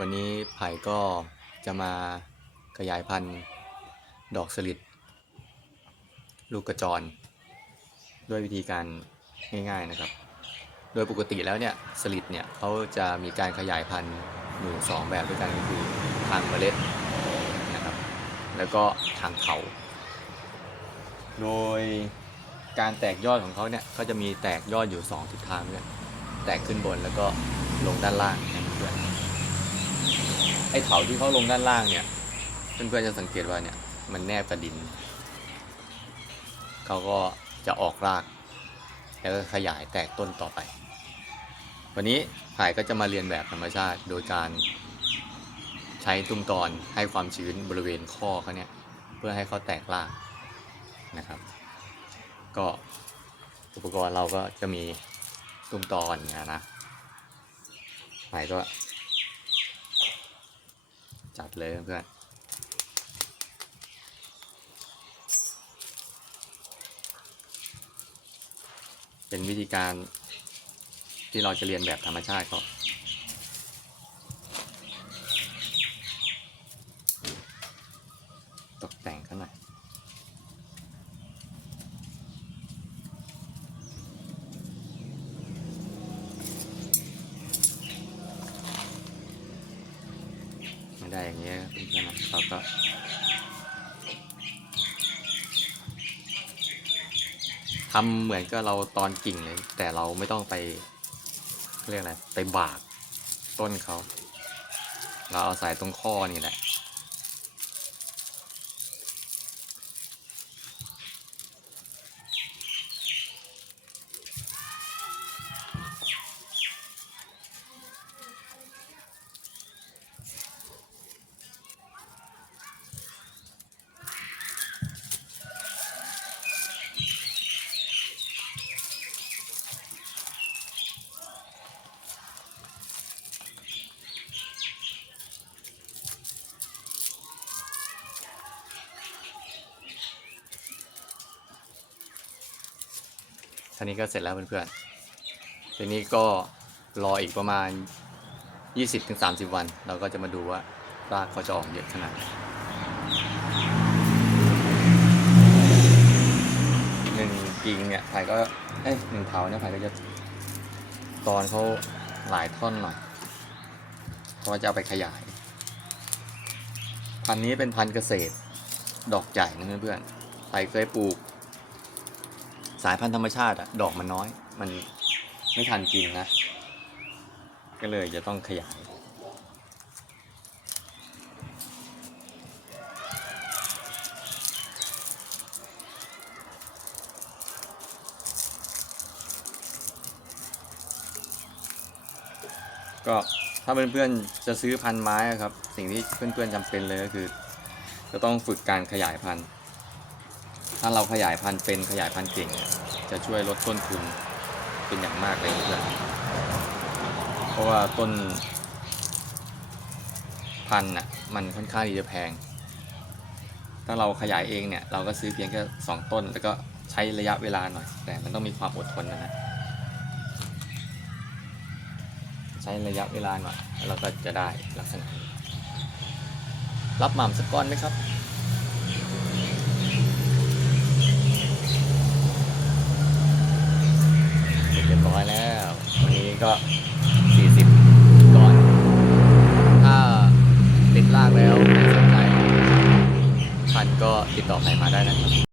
วันนี้ไผ่ก็จะมาขยายพันธุ์ดอกสลิดลูกกระจร ด้วยวิธีการง่ายๆนะครับ โดยปกติแล้วเนี่ยสลิดเนี่ยเขาจะมีการขยายพันธุ์อยู่สองแบบด้วยกันก็คือทางเมล็ดนะครับ แล้วก็ทางเขาโดยการแตกยอดของเขาเนี่ยก็จะมีแตกยอดอยู่สองทิศทางด้วยแตกขึ้นบนแล้วก็ลงด้านล่างนะเพื่อน ไอ้เถาที่เขาลงด้านล่างเนี่ยเพื่อนๆจะสังเกตว่าเนี่ยมันแนบกับดินเขาก็จะออกราก แล้วก็ขยายแตกต้นต่อไป วันนี้ไผ่ก็จะมาเรียนแบบธรรมชาติโดยการใช้ตุ้มตอนให้ความชื้นบริเวณข้อเขาเนี่ยเพื่อให้เขาแตกรากนะครับ ก็อุปกรณ์เราก็จะมีตุ้มตอนเนี่ยนะไผ่ก็ จัดเลยเพื่อนเป็นวิธีการที่เราจะเรียนแบบธรรมชาติเขาตกแต่งกันหน่อย ไม่ได้อย่างเงี้ยเพื่อนๆนะเราก็ทำเหมือนก็เราตอนกิ่งเลย แต่เราไม่ต้องไปเรียกอะไรไปบากต้นเขา เราเอาสายตรงข้อนี่แหละ ท่านี้ก็เสร็จแล้วเพื่อนๆทีนี้ก็รออีกประมาณ 20-30 วัน เราก็จะมาดูว่ารากเขาจะออกเยอะขนาดไหนหนึ่งกิ่งเนี่ยไผ่ก็เอ้ยหนึ่งเถาเนี่ยไผ่ก็จะตอนเขาหลายท่อนหน่อยเพราะว่าจะเอาไปขยาย พันนี้เป็นพันเกษตรดอกใหญ่นะเพื่อนๆไผ่เคยปลูก สายพันธุ์ธรรมชาติอะดอกมันน้อย มันไม่ทันกินนะ ก็เลยจะต้องขยาย ก็ถ้าเพื่อนๆจะซื้อพันธุ์ไม้ครับ สิ่งที่เพื่อนๆจำเป็นเลยก็คือ จะต้องฝึกการขยายพันธุ์ ถ้าเราขยายพันธุ์เป็นขยายพันธุ์เก่งเนี่ยจะช่วยลดต้นทุนเป็นอย่างมากเลยเพื่อนเพราะว่าต้นพันธุ์น่ะมันค่อนข้างที่จะแพง ถ้าเราขยายเองเนี่ยเราก็ซื้อเพียงแค่สองต้น แล้วก็ใช้ระยะเวลาหน่อย แต่มันต้องมีความอดทนนะนะใช้ระยะเวลาหน่อยเราก็จะได้ลักษณะ รับหม่ำสักก้อนไหมครับ เสร็จเรียบร้อย แล้ว วันนี้ก็ 40 ก่อน ถ้าติดลากแล้วไม่สนใจพันก็ติดต่อใครมาได้นะครับ